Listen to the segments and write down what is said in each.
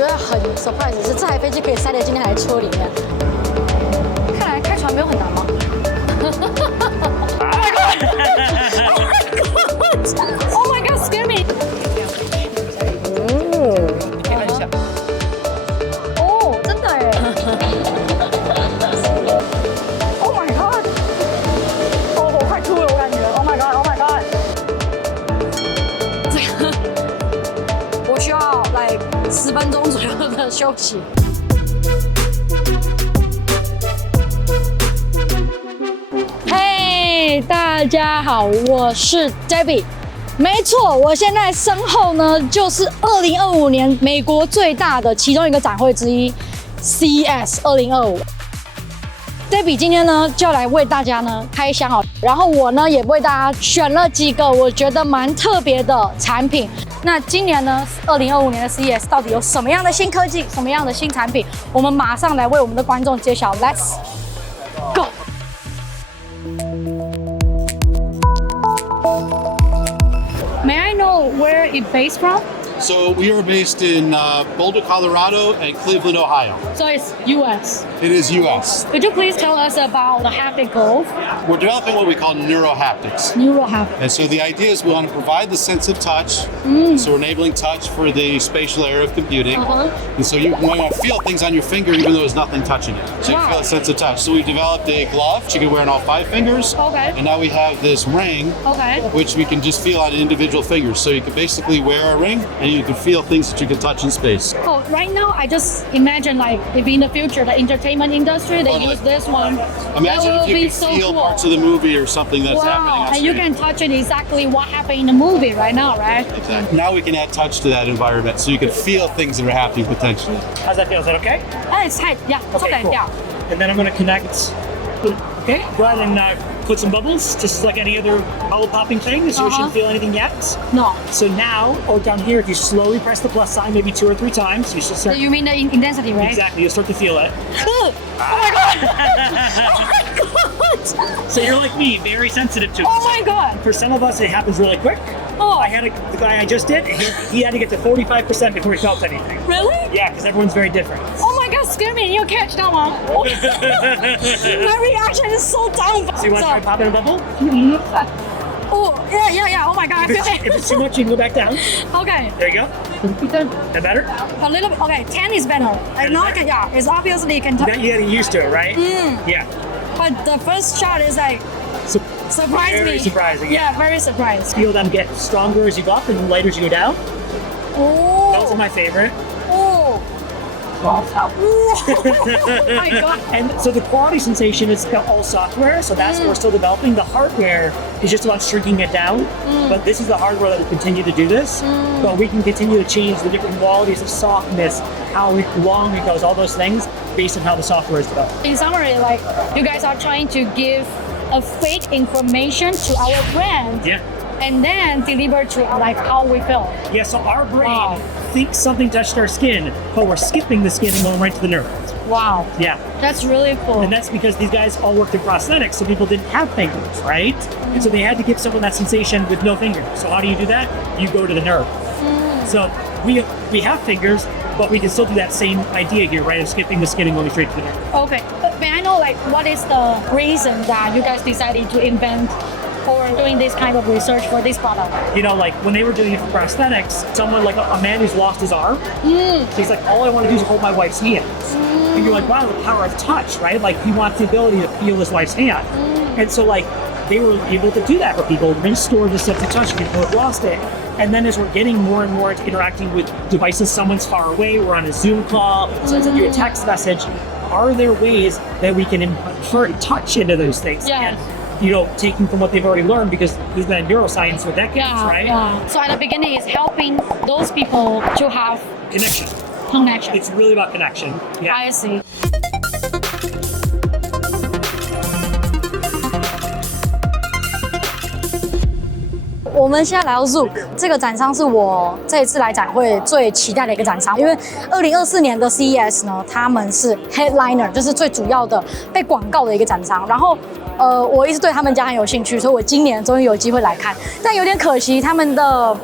觉得很 surprise 是这台飞机可以塞得进那台车里面。看来开船没有很难吗？Oh my god! Oh my god! Scare me! 哦，真的耶 ！Oh my god! 哦，我快吐了，我感觉。Oh my god! Oh my god! 这个我需要来10分钟左右的休息。嘿，大家好，我是 Debby。没错，我现在身后呢就是2025年美国最大的其中一个展会之一 CES 2025。Debby 今天呢就要来为大家呢开箱哦，然后我呢也为大家选了几个我觉得蛮特别的产品。那今年呢2025年的 CES 到底有什么样的新科技，什么样的新产品？我们马上来为我们的观众揭晓 ，Let's go！May I know where it based from? So we are based in Boulder, Colorado, and Cleveland, Ohio. So it's U.S. It is U.S. Could you please tell us about the haptic golf? We're developing what we call Neuro-haptics. Neuro-haptic. And so the idea is we want to provide the sense of touch. So we're enabling touch for the spatial area of computing. And so you want to feel things on your finger even though there's nothing touching it. So you feel a sense of touch. So we developed a glove which you can wear on all 5 fingers. Okay. And now we have this ring, which we can just feel on individual fingers. So you can basically wear a ring and you can feel things that you can touch in space. Oh, right now I just imagine like if in the future the entertainment industry they use this one. Imagine that if will you be could so feel cool. parts of the movie or something that's happening on And screen. you can touch it exactly what happened in the movie right now, right? Exactly. Now we can add touch to that environment so you can feel things that are happening potentially. How's that feel? Is that okay? It's tight, yeah. Okay, cool. And then I'm going to connect. Okay, go ahead and put some bubbles, just like any other bubble popping thing, so you shouldn't feel anything yet. No. So now, down here, if you slowly press the plus sign maybe 2 or 3 times, you should start. You mean the intensity, right? Exactly, you'll start to feel it. Oh my god! Oh my god! So you're like me, very sensitive to it. Oh my god! For some of us, it happens really quick. Oh. I had the guy I just did, he had to get to 45% before he felt anything. Really? Yeah, because everyone's very different. Oh my god, scare me! You catch that one? My reaction is so dumb. So you want to try popping a bubble? Oh, yeah. Oh my god, I feel If it. it's too much, you can go back down. Okay. There you go. That better? A little bit. Okay, 10 is better. Like not, yeah. It's obviously you can touch. You gotta get used to it, right? Yeah. But the first shot is like surprised me. Very surprising. Yeah, very surprised. Feel them get stronger as you go up and lighter as you go down. Oh. Those are my favorite. Oh. Oh my god. And so the quality sensation is all software, so that's what we're still developing. The hardware is just about shrinking it down, but this is the hardware that will continue to do this. But we can continue to change the different qualities of softness, how long it goes, all those things based on how the software is developed. In summary, like you guys are trying to give a fake information to our brand. Yeah. And then deliver to like how we feel. Yeah, so our brain thinks something touched our skin, but we're skipping the skin and going right to the nerve. Wow. Yeah. That's really cool. And that's because these guys all worked in prosthetics, so people didn't have fingers, right? And so they had to give someone that sensation with no fingers. So how do you do that? You go to the nerve. So we have fingers, but we can still do that same idea here, right? Of skipping the skin and going straight to the nerve. Okay. But may I know like what is the reason that you guys decided to invent or doing this kind of research for this product? You know, like when they were doing it for prosthetics, someone like a man who's lost his arm, he's like, all I want to do is hold my wife's hands. And you're like, wow, the power of touch, right? Like he wants the ability to feel his wife's hand. And so like they were able to do that for people, restore the sense of touch, people who lost it. And then as we're getting more and more into interacting with devices, someone's far away, we're on a Zoom call, someone sends you a text message, are there ways that we can impart touch into those things? Yeah. And, you know, taking from what they've already learned, because there's been neuroscience for decades, right? Yeah. So at the beginning, it's helping those people to have Connection. It's really about connection. Yeah. I see. 我们现在来到 Zoox 这个展商是我这一次来展会最期待的一个展商，因为2024年的 CES 呢，他们是 headliner， 就是最主要的被广告的一个展商。然后我一直对他们家很有兴趣，所以我今年终于有机会来看。但有点可惜，他们的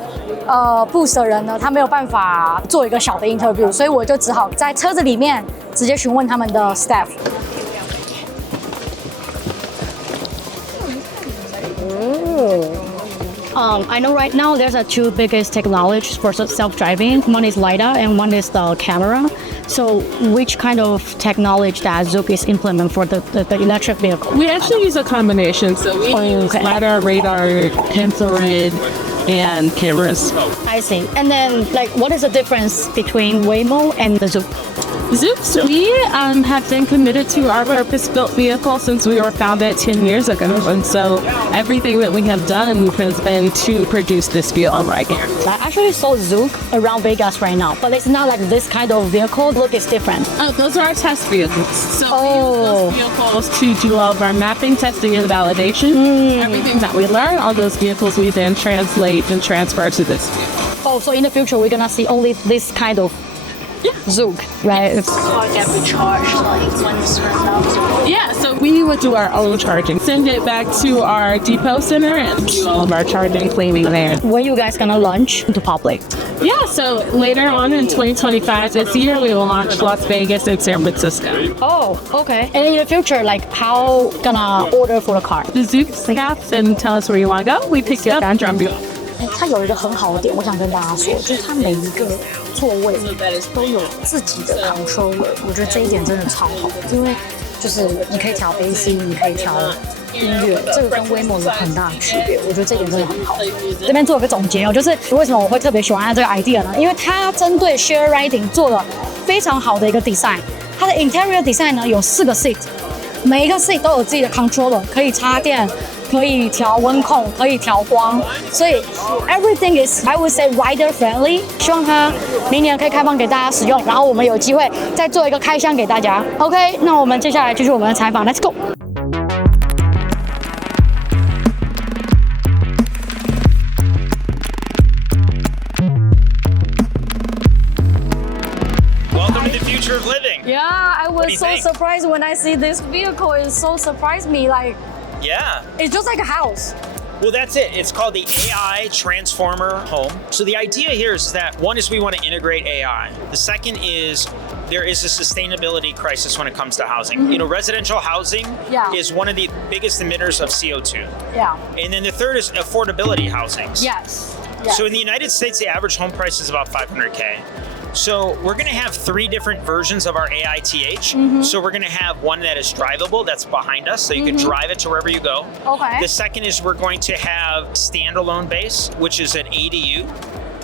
booth 的人呢，他没有办法做一个小的 interview， 所以我就只好在车子里面直接询问他们的 staff。I know right now there's two biggest technologies for self-driving. One is LiDAR and one is the camera. So which kind of technology that Zoox is implement for the electric vehicle? We actually use a combination. So we use LiDAR, radar, infrared, and cameras. I see. And then like what is the difference between Waymo and the Zoox? Zoox, we have been committed to our purpose-built vehicle since we were founded 10 years ago. And so everything that we have done has been to produce this vehicle right here. I actually saw Zoox around Vegas right now, but it's not like this kind of vehicle. Look, it's different. Oh, those are our test vehicles. So we use those vehicles to do all of our mapping, testing, and validation. Everything that we learn on those vehicles, we then translate and transfer to this vehicle. Oh, so in the future, we're gonna see only this kind of Zoox, right? Yeah, so we would do our own charging. Send it back to our depot center and do all of our charging, cleaning there. When you guys gonna launch to public? Yeah, so later on in 2025 this year, we will launch Las Vegas and San Francisco. Oh, okay. And in the future, like how gonna order for the car? The Zoox app and tell us where you want to go. We pick you up and drop you off. 它有一个很好的点，我想跟大家说，就是它每一个座位都有自己的 controller， 我觉得这一点真的超好，因为就是你可以调 AC， 你可以调音乐，这个跟 Waymo 有很大的区别，我觉得这一点真的很好。这边做一个总结哦，就是为什么我会特别喜欢它这个 idea 呢？因为它针对 share riding 做了非常好的一个 design， 它的 interior design 呢有4个 seat， 每一个 seat 都有自己的 controller， 可以插电。可以调温控，可以调光，所以 everything is I would say rider friendly。希望它明年可以开放给大家使用，然后我们有机会再做一个开箱给大家。OK， 那我们接下来继续我们的采访 ，Let's go。Welcome to the future of living. Yeah, I was so think? surprised when I see this vehicle. It so surprised me. Like Yeah. it's just like a house. Well, that's it. It's called the AI Transformer Home. So the idea here is that one is we want to integrate AI. The second is there is a sustainability crisis when it comes to housing. You know, residential housing is one of the biggest emitters of CO2. Yeah. And then the third is affordability housing. Yes. So in the United States, the average home price is about $500K. So we're going to have 3 different versions of our AITH. So we're going to have one that is drivable, that's behind us, so you can drive it to wherever you go. Okay. The second is we're going to have standalone base, which is an ADU.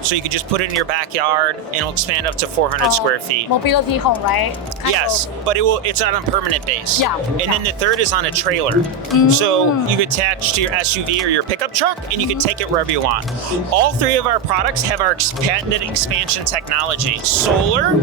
So you can just put it in your backyard and it'll expand up to 400 square feet. Mobility home, right? Yes, but it's on a permanent base. Yeah. And then the third is on a trailer. So you could attach to your SUV or your pickup truck and you can take it wherever you want. All 3 of our products have our patented expansion technology. Solar,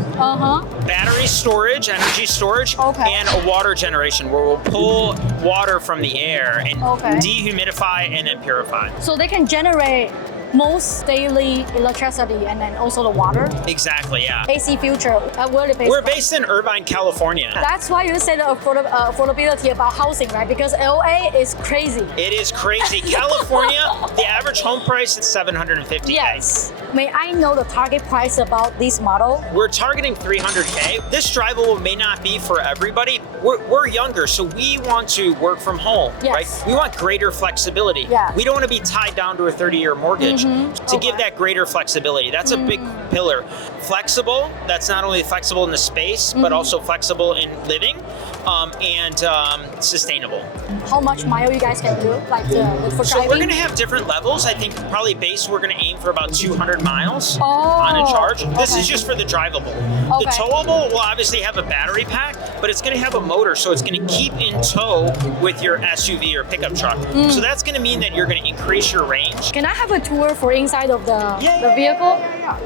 battery storage, energy storage, and a water generation where we'll pull water from the air and dehumidify and then purify. So they can generate most daily electricity and then also the water. Exactly, yeah. AC Future, where are they based? We're based in Irvine, California. That's why you said affordability about housing, right? Because LA is crazy. It is crazy. California, the average home price is $750K. Yes. May I know the target price about this model? We're targeting $300K. This drivable may not be for everybody. We're younger, so we want to work from home, right? We want greater flexibility. Yeah. We don't want to be tied down to a 30-year mortgage. To give that greater flexibility. That's a big pillar. Flexible, that's not only flexible in the space, but also flexible in living and sustainable. How much mile you guys can do, like for So driving? we're going to have different levels. I think probably base we're going to aim for about 200 miles on a charge. This is just for the drivable. The towable will obviously have a battery pack, but it's going to have a motor, so it's going to keep in tow with your SUV or pickup truck. So that's going to mean that you're going to increase your range. Can I have a tour for inside of the vehicle? Yeah.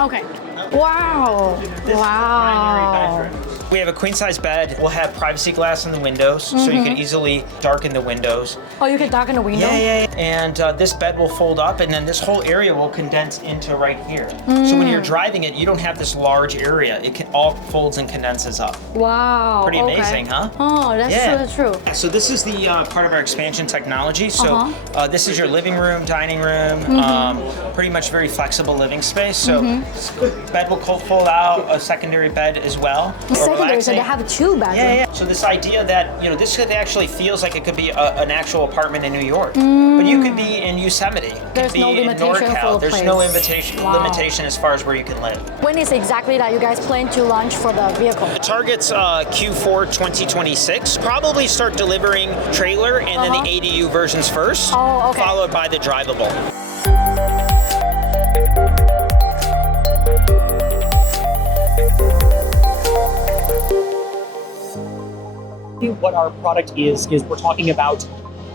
Okay. Wow. Wow. We have a queen size bed. We'll have privacy glass in the windows, so you can easily darken the windows. Oh, you can darken the window? Yeah. And this bed will fold up, and then this whole area will condense into right here. So when you're driving it, you don't have this large area. It all folds and condenses up. Wow. Pretty amazing, huh? Oh, that's true. So this is the part of our expansion technology. So this is your living room, dining room, pretty much very flexible living space. So bed will fold out, a secondary bed as well. Secondary, so they have 2 bedrooms. Yeah. So this idea that, this actually feels like it could be an actual apartment in New York, but you could be in Yosemite. There's no limitation for the There's place. no limitation as far as where you can live. When is exactly that you guys plan to launch for the vehicle? The target's Q4 2026. Probably start delivering trailer and then the ADU versions first, followed by the drivable. What our product is we're talking about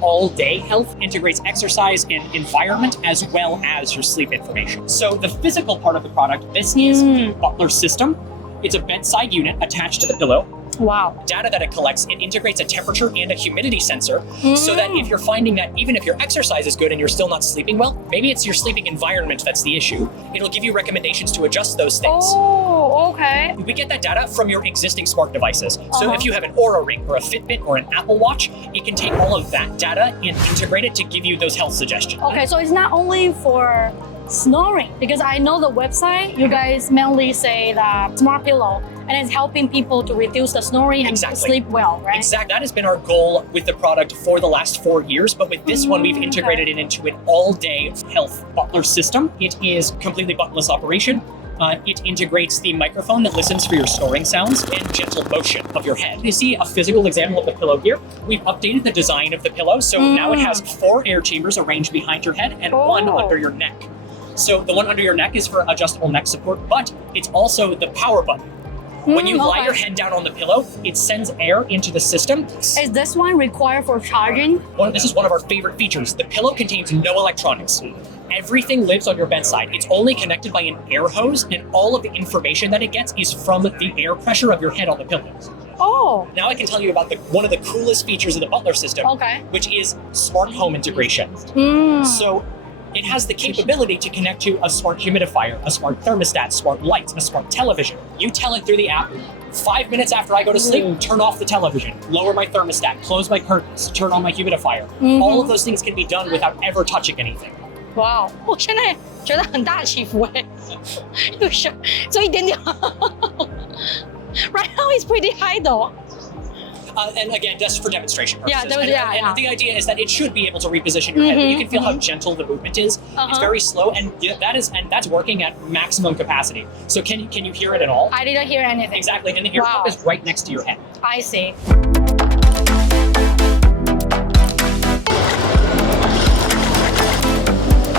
all-day health, integrates exercise and environment as well as your sleep information. So the physical part of the product, this is the Butler system. It's a bedside unit attached to the pillow. Wow. Data that it collects, it integrates a temperature and a humidity sensor so that if you're finding that even if your exercise is good and you're still not sleeping well, maybe it's your sleeping environment that's the issue. It'll give you recommendations to adjust those things. Oh, okay. We get that data from your existing smart devices. So if you have an Oura Ring or a Fitbit or an Apple Watch, it can take all of that data and integrate it to give you those health suggestions. Okay, so it's not only for snoring, because I know the website, you guys mainly say that smart pillow, and it's helping people to reduce the snoring and sleep well, right? Exactly. That has been our goal with the product for the last 4 years, but with this one, we've integrated it into an all-day health Butler system. It is completely buttonless operation. It integrates the microphone that listens for your snoring sounds and gentle motion of your head. You see a physical example of the pillow here. We've updated the design of the pillow, so now it has 4 air chambers arranged behind your head and 1 under your neck. So the one under your neck is for adjustable neck support, but it's also the power button. When you lie your head down on the pillow, it sends air into the system. Is this one required for charging? This is one of our favorite features. The pillow contains no electronics. Everything lives on your bedside. It's only connected by an air hose, and all of the information that it gets is from the air pressure of your head on the pillow. Oh. Now I can tell you about one of the coolest features of the Butler system, which is smart home integration. So it has the capability to connect to a smart humidifier, a smart thermostat, smart lights, a smart television. You tell it through the app, 5 minutes after I go to sleep, turn off the television, lower my thermostat, close my curtains, turn on my humidifier. All of those things can be done without ever touching anything. Wow. 我现在觉得很大的起伏哎，就是只有一点点。Right now it's pretty high though. And again, just for demonstration purposes. And the idea is that it should be able to reposition your head. But you can feel how gentle the movement is. It's very slow, and that's working at maximum capacity. So can you hear it at all? I didn't hear anything. Exactly, and the earplugs is right next to your head. I see.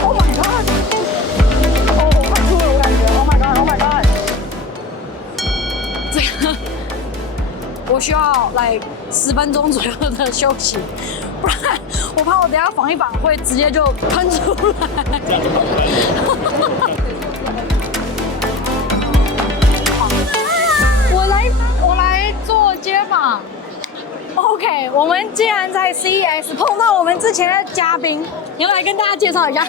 Oh my god! Oh, 快吐了，我感觉。Oh my god! Oh my god! 这个我需要10分钟左右的休息，不然我怕我等一下仿一仿会直接就喷出来。我来做街访。OK， 我们既然在 CES 碰到我们之前的嘉宾，你要来跟大家介绍一下。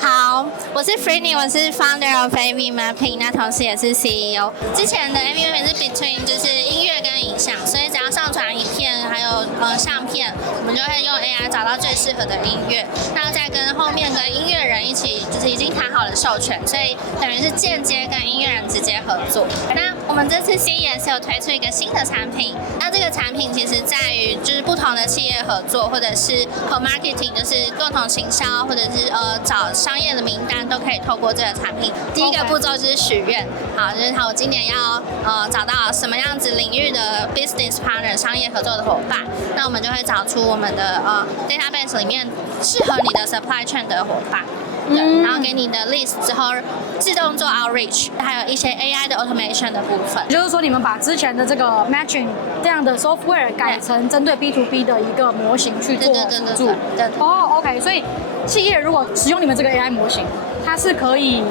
好，我是 Freddie， 我是 founder of AV Mapping， 那同时也是 CEO。之前的 AV Mapping 是 between 就是音乐跟影像，所以只要上传影片还有相片，我们就会用 AI 找到最适合的音乐，那再跟后面跟音乐人一起就是已经谈好了授权，所以等于是间接跟音乐人直接合作。那我们这次 CES 有推出一个新的产品，那这个产品其实在于就是不同的企业合作，或者是co-marketing， 就是共同行销，或者是找商业的名单，都可以透过这个产品。第一个步骤就是许愿，好，就是我今年要找到什么样子领域的 business partner 商业合作的伙伴，那我们就会找出我们的database 里面适合你的 supply chain 的伙伴。对，然后给你的 list 之后，自动做 outreach， 还有一些 AI 的 automation 的部分。也就是说，你们把之前的这个 matching 这样的 software 改成针对 B2B 的一个模型去做辅助。对。哦 ，OK， 所以企业如果使用你们这个 AI 模型，它是可以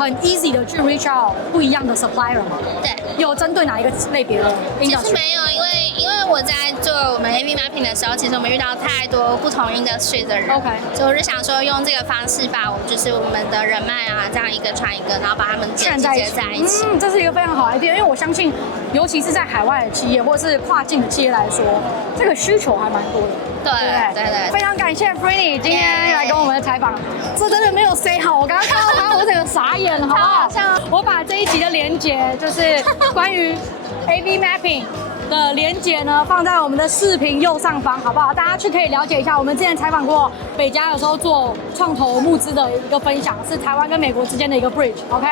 很 easy 的去 reach out 不一样的 supplier 吗？对，有针对哪一个类别的？其实没有，因为我在做我们 AV mapping 的时候，其实我们遇到太多不同 industry 的人 OK 所以我就想说用这个方式把我们的人脉啊，这样一个传一个，然后把他们连接在一起。这是一个非常好的 idea， 因为我相信，尤其是在海外的企业或者是跨境的企业来说，这个需求还蛮多的。对，非常感谢 Franny 今天来跟我们的采访，这真的没有 say 好，我刚刚看到他，我整个傻眼，好不好？我把这一集的连结，就是关于 AV mapping 的连结呢，放在我们的视频右上方，好不好？大家去可以了解一下，我们之前采访过北嘉，有时候做创投募资的一个分享，是台湾跟美国之间的一个 bridge，OK？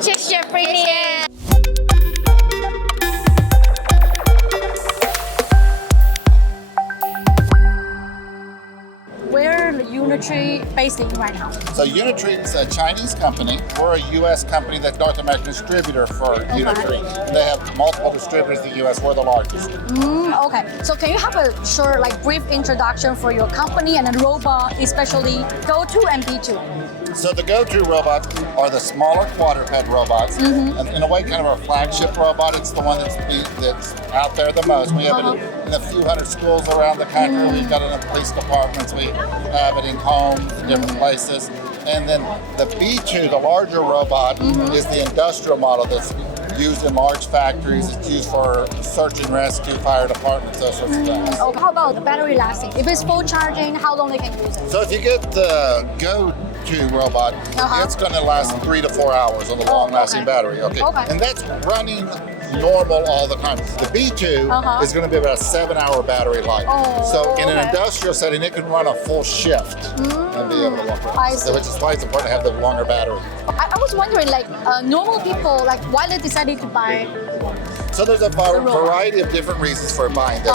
谢谢 Franny。Where Unitree based in right now? So Unitree is a Chinese company. We're a U.S. company that's North American distributor for Unitree. They have multiple distributors in the U.S. We're the largest. Okay. So can you have a short, brief introduction for your company and the robot, especially Go-To and B2? So the go-to robots are the smaller quadruped robots, and in a way, kind of our flagship robot. It's the one that's out there the most. We have it in a few hundred schools around the country. We've got it in police departments. We have it in homes, different places. And then the B2, the larger robot, is the industrial model that's used in large factories. It's used for search and rescue, fire departments, those sorts of things. Oh, how about the battery lasting? If it's full charging, how long they can use it? So if you get the Go-To robot, it's going to last 3 to 4 hours on the long-lasting battery. Okay. And that's running normal all the time. The B2 is going to be about a 7-hour battery life. So in an industrial setting, it can run a full shift and be able to walk around. So which is why it's important to have the longer battery. I was wondering, normal people, why they decided to buy. So there's a variety of different reasons for buying this.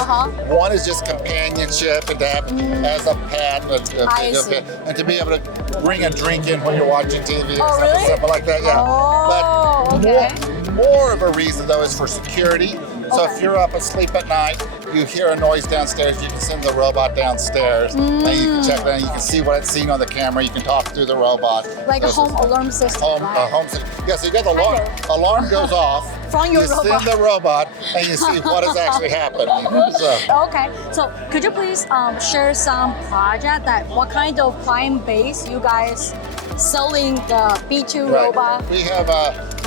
One is just companionship and to have as a pet, and to be able to bring a drink in when you're watching TV or something like that. Yeah. But more of a reason though is for security. So if you're up asleep at night, you hear a noise downstairs, you can send the robot downstairs, and you can check it out, and you can see what it's seeing on the camera, you can talk through the robot. Like a home alarm system, Yeah, so you got the alarm goes off, from your you robot. send the robot, and you see what is actually happening. Okay, so could you please share some project what kind of client base you guys selling the B2 robot? We have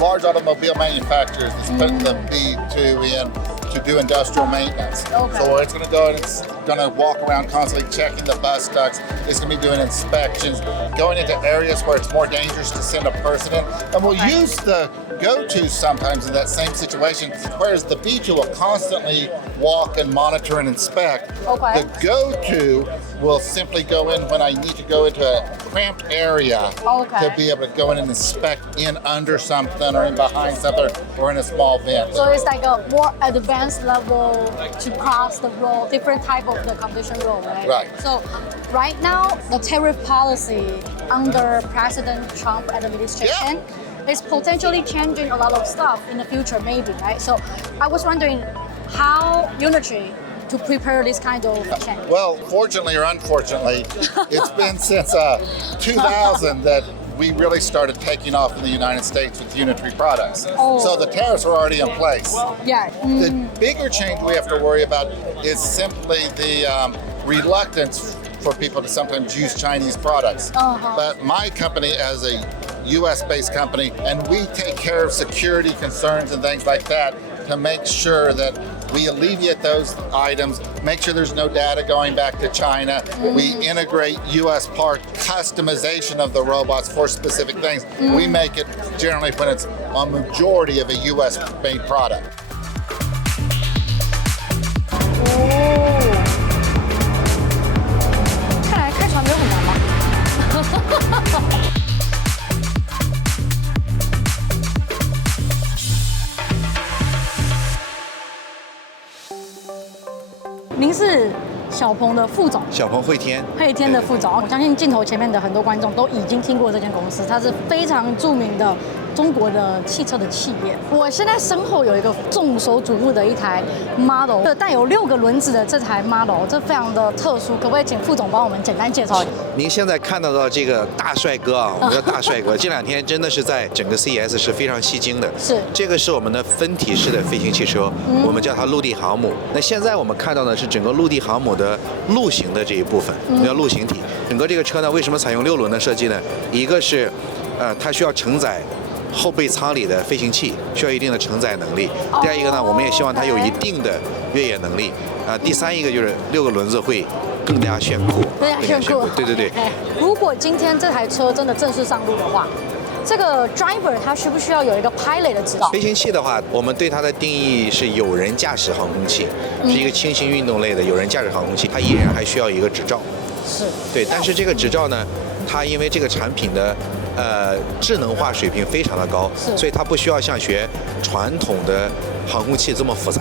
large automobile manufacturers that's putting the B2 in to do industrial maintenance. So where it's going to go and it's going to walk around constantly checking the bus ducts. It's going to be doing inspections, going into areas where it's more dangerous to send a person in. And we'll use the Go-To sometimes in that same situation, whereas the B2 will constantly walk and monitor and inspect. The Go-To will simply go in when I need to go into a cramped area to be able to go in and inspect in under something or in behind something or in a small vent. So it's like a more advanced level to cross the road, different type of the condition road, right? Right. So right now, the tariff policy under President Trump administration is potentially changing a lot of stuff in the future, maybe, right? So I was wondering how Unitree to prepare this kind of change. Well, fortunately or unfortunately, it's been since 2000 that we really started taking off in the United States with Unitree products. So the tariffs are already in place. The bigger change we have to worry about is simply the reluctance for people to sometimes use Chinese products. But my company, as a US-based company, and we take care of security concerns and things like that to make sure that we alleviate those items, make sure there's no data going back to China. We integrate US part customization of the robots for specific things. We make it generally when it's a majority of a US-made product. Oh. 您是小鹏的副总，小鹏汇天的副总。我相信镜头前面的很多观众都已经听过这间公司，它是非常著名的中国的汽车的企业。我现在身后有一个众所瞩目的一台 model， 带有6个轮子的这台 model， 这非常的特殊，可不可以请副总帮我们简单介绍一下？您现在看到的这个大帅哥啊，我们的大帅哥，这2天真的是在整个 CES 是非常吸睛的。是，这个是我们的分体式的飞行汽车，我们叫它陆地航母。那现在我们看到的是整个陆地航母的陆行的这一部分，叫陆行体。整个这个车呢，为什么采用6轮的设计呢？一个是，它需要承载后备舱里的飞行器，需要一定的承载能力。第二一个呢，我们也希望它有一定的越野能力。第三一个就是6个轮子会更加炫酷，更加炫酷。对。如果今天这台车真的正式上路的话，这个 driver 他需不需要有一个 pilot 的指导？飞行器的话，我们对它的定义是有人驾驶航空器，是一个轻型运动类的有人驾驶航空器，它依然还需要一个执照。是。对，但是这个执照呢，它因为这个产品的智能化水平非常的高，所以它不需要像学传统的航空器这么复杂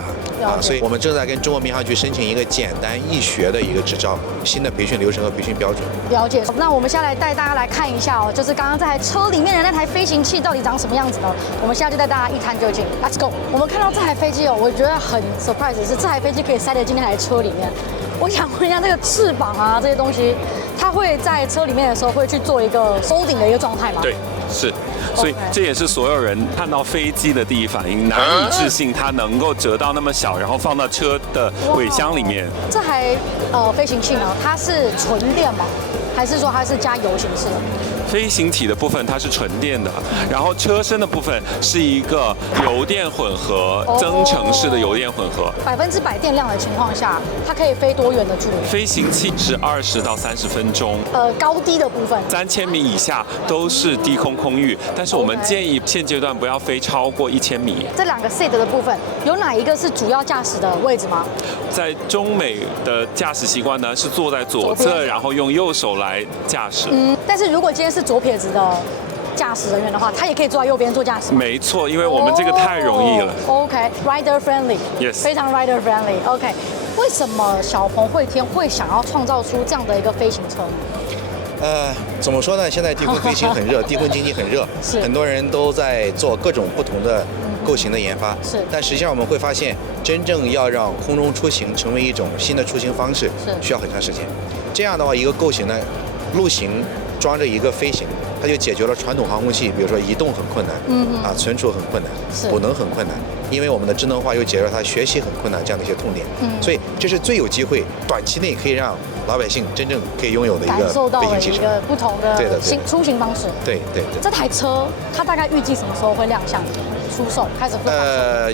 所以我们正在跟中国民航局申请一个简单易学的一个执照，新的培训流程和培训标准。了解。那我们现在来带大家来看一下哦，就是刚刚这台车里面的那台飞行器到底长什么样子呢？我们现在就带大家一探究竟。Let's go。我们看到这台飞机哦，我觉得很 surprise 的是这台飞机可以塞得进那台车里面。我想问一下，这个翅膀啊这些东西，它会在车里面的时候会去做一个 folding 的一个状态吗？对，是。所以这也是所有人看到飞机的第一反应，难以置信它能够折到那么小，然后放到车的尾箱里面。这台飞行器呢，它是纯电吗？还是说它是加油形式的？飞行体的部分它是纯电的，然后车身的部分是一个油电混合增程式的油电混合。100%电量的情况下，它可以飞多远的距离？飞行器是20到30分钟。高低的部分，3000米以下都是低空空域，但是我们建议现阶段不要飞超过1000米。这2个 seat 的部分，有哪一个是主要驾驶的位置吗？在中美的驾驶习惯呢，是坐在左侧，然后用右手来驾驶。但是如果今天是左撇子的驾驶人员的话，他也可以坐在右边做驾驶。没错，因为我们这个太容易了。OK，rider friendly， 非常 rider friendly。OK， 为什么小鹏汇天会想要创造出这样的一个飞行车呢？怎么说呢？现在低空飞行很热，低空经济很热，很多人都在做各种不同的构型的研发。但实际上我们会发现，真正要让空中出行成为一种新的出行方式，需要很长时间。这样的话，一个构型呢，陆行装着一个飞行，它就解决了传统航空器，比如说移动很困难，存储很困难，补能很困难。因为我们的智能化又解决了它学习很困难这样的一些痛点，所以这是最有机会短期内可以让老百姓真正可以拥有的一个飞行汽车，感受到了一个不同的出行方式。对。这台车它大概预计什么时候会亮相出售？开始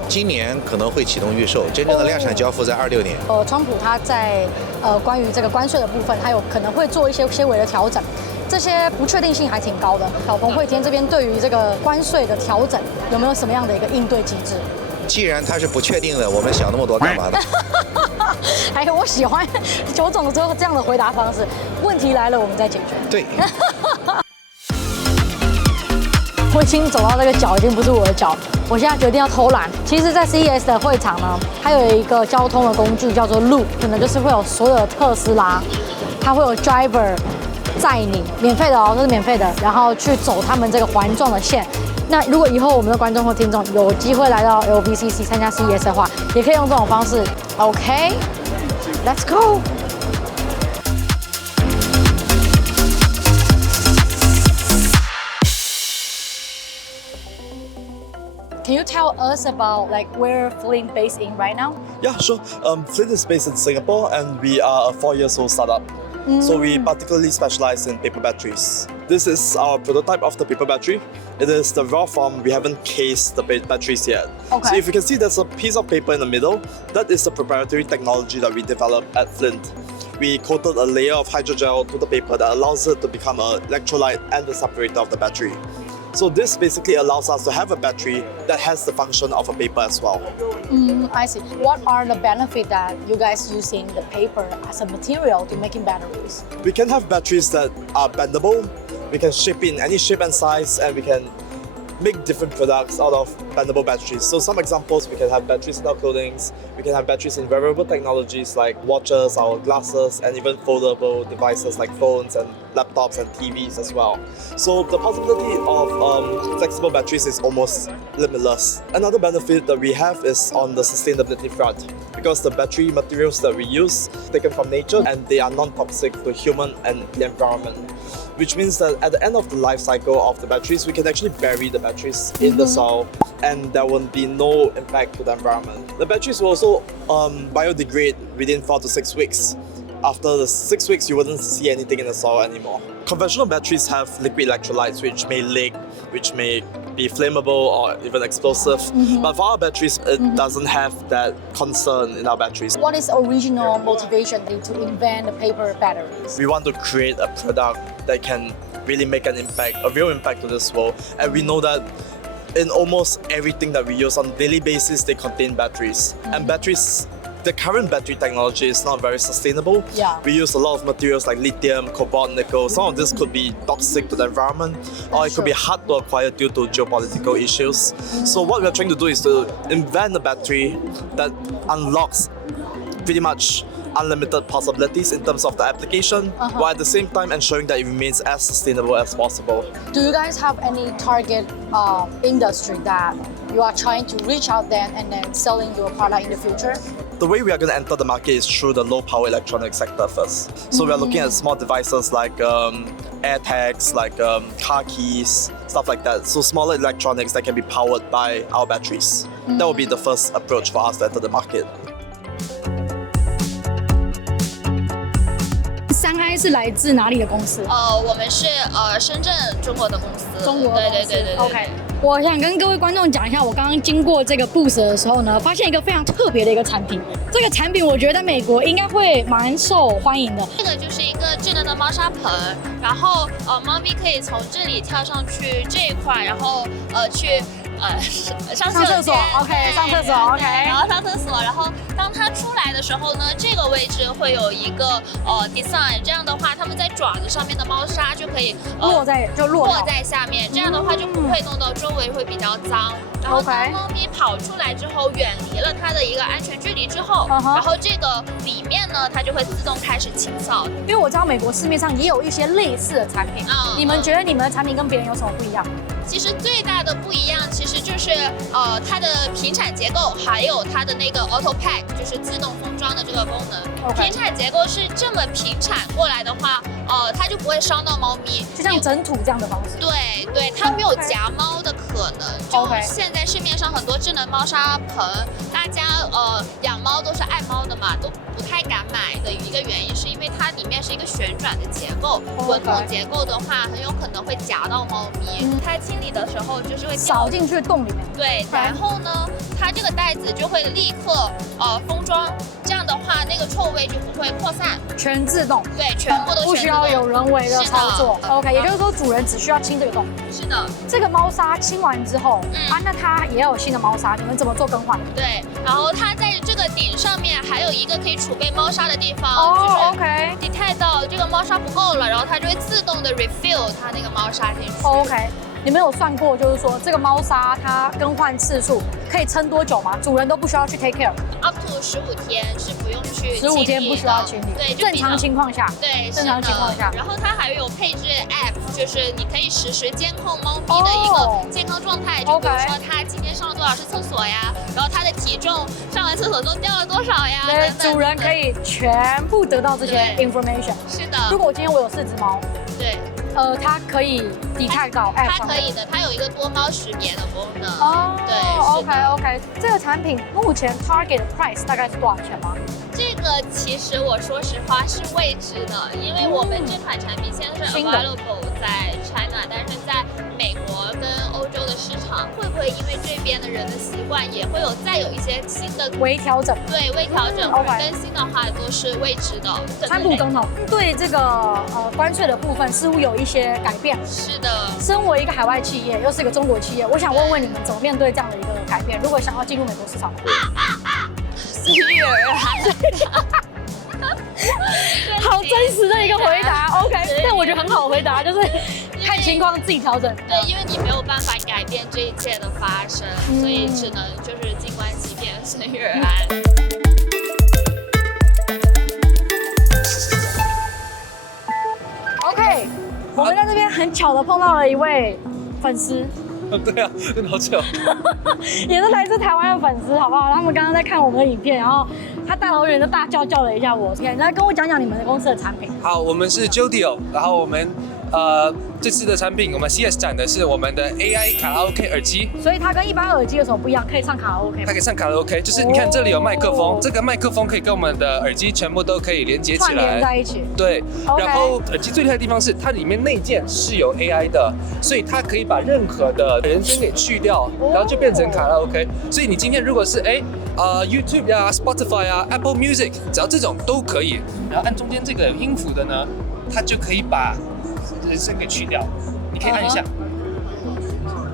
今年可能会启动预售，真正的量产交付在26年。川普他在关于这个关税的部分，他有可能会做一些些微的调整。这些不确定性还挺高的。小鹏汇天这边对于这个关税的调整，有没有什么样的一个应对机制？既然它是不确定的，我们想那么多干嘛呢？哎，我喜欢邱总这样的回答方式。问题来了，我们再解决。对。我已经走到这个脚，已经不是我的脚。我现在决定要偷懒。其实，在 CES 的会场呢，它有一个交通的工具叫做 Loop， 可能就是会有所有的特斯拉，它会有 driver 载你，免费的哦，这是免费的，然后去走他们这个环状的线。那如果以后我们的观众或听众有机会来到 LVCC 参加 CES 的话，也可以用这种方式。OK，Let's go。Can you tell us about like where Flint based in right now? Yeah, sure. Flint is based in Singapore, and we are a 4-year-old startup. So we particularly specialize in paper batteries. This is our prototype of the paper battery. It is the raw form. We haven't cased the batteries yet. Okay. So if you can see, there's a piece of paper in the middle. That is the proprietary technology that we developed at Flint. We coated a layer of hydrogel to the paper that allows it to become an electrolyte and the separator of the battery. So this basically allows us to have a battery that has the function of a paper as well. I see. What are the benefits that you guys using the paper as a material to making batteries? We can have batteries that are bendable. We can shape in any shape and size, and we can make different products out of bendable batteries. So some examples, we can have batteries in our clothing, we can have batteries in wearable technologies like watches, our glasses, and even foldable devices like phones and laptops and TVs as well. So the possibility of flexible batteries is almost limitless. Another benefit that we have is on the sustainability front, because the battery materials that we use taken from nature and they are non-toxic to human and the environment, which means that at the end of the life cycle of the batteries, we can actually bury the batteries in the soil and there will be no impact to the environment. The batteries will also biodegrade within 4 to 6 weeks. After the 6 weeks, you wouldn't see anything in the soil anymore. Conventional batteries have liquid electrolytes which may leak, which may be flammable or even explosive. But for our batteries, it doesn't have that concern in our batteries. What is original motivation to invent the paper batteries? We want to create a product that can really make an impact, a real impact to this world. And we know that in almost everything that we use on a daily basis, they contain batteries. And batteries, the current battery technology is not very sustainable. Yeah. We use a lot of materials like lithium, cobalt, nickel. Some of this could be toxic to the environment, or it could be hard to acquire due to geopolitical issues. So what we're trying to do is to invent a battery that unlocks pretty much unlimited possibilities in terms of the application, while at the same time ensuring that it remains as sustainable as possible. Do you guys have any target industry that you are trying to reach out there and then selling your product in the future? The way we are going to enter the market is through the low power electronic sector first. So we are looking at small devices like air tags, like car keys, stuff like that. So smaller electronics that can be powered by our batteries. That will be the first approach for us to enter the market. 3i 是来自哪里的公司？我们是深圳中国的公司。中国的公司。对。OK， 我想跟各位观众讲一下，我刚刚经过这个 booth 的时候呢，发现一个非常特别的一个产品。这个产品我觉得在美国应该会蛮受欢迎的。这个就是一个智能的猫砂盆，然后猫咪可以从这里跳上去这一块，然后去上厕所 ，OK， 上厕所 ，OK， 然后上厕所，然后当它出来的时候呢，这个位置会有一个design， 这样的话，它们在爪子上面的猫砂就可以落在下面，这样的话就不会弄到周围会比较脏。然后当猫咪跑出来之后，远离了它的一个安全距离之后，然后这个里面呢，它就会自动开始清扫。因为我知道美国市面上也有一些类似的产品，你们觉得你们的产品跟别人有什么不一样？其实最大的不一样，其实就是它的平产结构，还有它的那个 auto pack， 就是自动封装的这个功能。平产结构是这么平产过来的话，它就不会伤到猫咪，就像整土这样的方式。对，它没有夹猫的可能。就现在市面上很多智能猫砂盆，大家养猫都是爱猫的嘛，都不太敢买的一个原因，是因为它里面是一个旋转的结构，滚筒结构的话，很有可能会夹到猫咪。它清理的时候就是会扫进去洞里面。对，然后呢，它这个袋子就会立刻封装，这样的话那个臭味就不会扩散。全自动。对，全部都不需要有人为的操作。OK， 也就是说主人只需要清这个洞。是的。这个猫砂清完之后，那它也要有新的猫砂，你们怎么做更换？对，然后它在这个顶上面还有一个可以储备猫砂的地方。OK。detect 到这个猫砂不够了，然后它就会自动的 refill 它那个猫砂进去。OK。你们有算过，就是说这个猫砂它更换次数可以撑多久吗？主人都不需要去 take care。up to 15天是不用去15天不需要清理。对，正常情况下。对，正常情况下。然后它还有配置 app， 就是你可以实时监控猫咪的一个健康状态，就比如说它今天上了多少次厕所呀，然后它的体重上完厕所中掉了多少呀，对，主人可以全部得到这些 information。是的。如果今天我有4只猫，对。它可以detect到 app 它可以的，它有一个多猫识别的功能。对 ，OK。这个产品目前 target price 大概是多少钱吗？这个其实我说实话是未知的，因为我们这款产品现在是 available 在 China， 但是在美国跟欧洲的市场，会不会因为这边的人的习惯也会再有一些新的微调整？对，微调整或者更新的话都是未知的。川普总统对这个关税的部分似乎有一些改变。是的。身为一个海外企业，又是一个中国企业，我想问问你们怎么面对这样的一个改变？如果想要进入美国市场的话。随遇而安。好真实的一个回答 ，OK， 但我觉得很好回答，就是看情况自己调整。对，因为你没有办法改变这一切的发生，所以只能就是静观其变，随遇而安。OK， 我们在这边很巧的碰到了一位粉丝。对啊，真的好巧，也是来自台湾的粉丝，好不好？他们刚刚在看我们的影片，然后他大老远就大叫了一下我。OK， 来跟我讲讲你们的公司的产品。好，我们是 Jodio， 然后我们这次的产品，我们 CES 展的是我们的 AI 卡拉 OK 耳机，所以它跟一般耳机有什么不一样？可以唱卡拉 OK 吗？它可以唱卡拉 OK， 就是你看这里有麦克风，这个麦克风可以跟我们的耳机全部都可以连接起来，串联在一起。对， OK 然后耳机最厉害的地方是它里面内建是有 AI 的，所以它可以把任何的人声给去掉，然后就变成卡拉 OK。所以你今天如果是YouTube 啊、Spotify 啊、Apple Music， 只要这种都可以。然后按中间这个音符的呢，它就可以把人声给去掉。你可以按一下。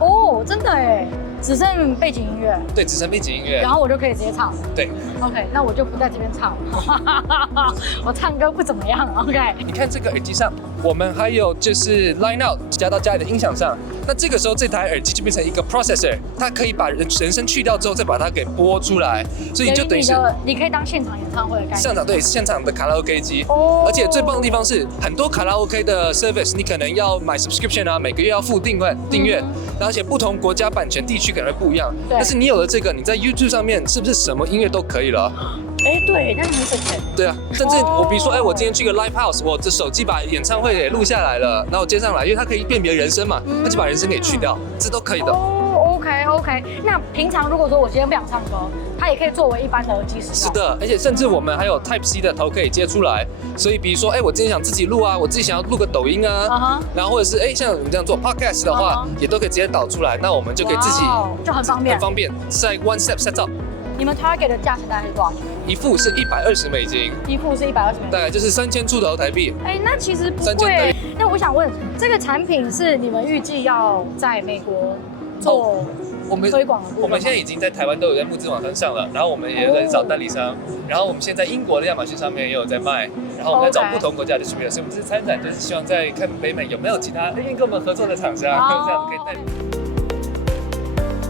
哦，真的哎，只剩背景音乐。对，只剩背景音乐。然后我就可以直接唱。对。OK， 那我就不在这边唱了。我唱歌不怎么样。OK。你看这个耳机上，我们还有就是 line out 加到家里的音响上。那这个时候这台耳机就变成一个 processor， 它可以把人声去掉之后，再把它给播出来，所以就等于是你可以当现场演唱会的概念。现场的卡拉 OK 机。而且最棒的地方是，很多卡拉 OK 的 service 你可能要买 subscription 啊，每个月要付订阅，而且不同国家版权地区可能会不一样。但是你有了这个，你在 YouTube 上面是不是什么音乐都可以了？对，那你很省钱。对啊，甚至我比如说，我今天去个 live house， 我的手机把演唱会给录下来了，然后我接上来，因为它可以辨别人声嘛，它就把人声给去掉，这都可以的。OK， 那平常如果说我今天不想唱歌，它也可以作为一般的耳机使用。是的，而且甚至我们还有 Type C 的头可以接出来，所以比如说，我今天想自己录啊，我自己想要录个抖音啊，然后或者是像我们这样做 podcast 的话，也都可以直接导出来，那我们就可以自己就很方便，在 one step set up。你们 target 的价钱大概是多少钱？一副是$120，一副是$120，大概就是3000出头台币。那其实不贵。那我想问，这个产品是你们预计要在美国做推广的部分吗？我们现在已经在台湾都有在募资网站上了，然后我们也有在找代理商，然后我们现在英国的亚马逊上面也有在卖，然后我们在找不同国家的distributor，所以我们这次参展就是希望在看北美有没有其他愿意跟我们合作的厂商，这样可以带。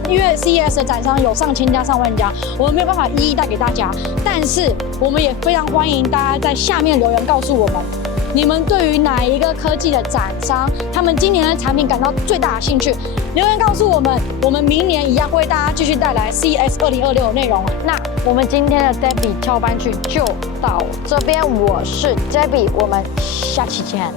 因为 CES 的展商有上千家、上万家，我们没有办法一一带给大家，但是我们也非常欢迎大家在下面留言告诉我们，你们对于哪一个科技的展商，他们今年的产品感到最大的兴趣，留言告诉我们，我们明年一样为大家继续带来 CES 2026的内容。那我们今天的 Debby 蹺班去就到这边，我是 Debby， 我们下期见。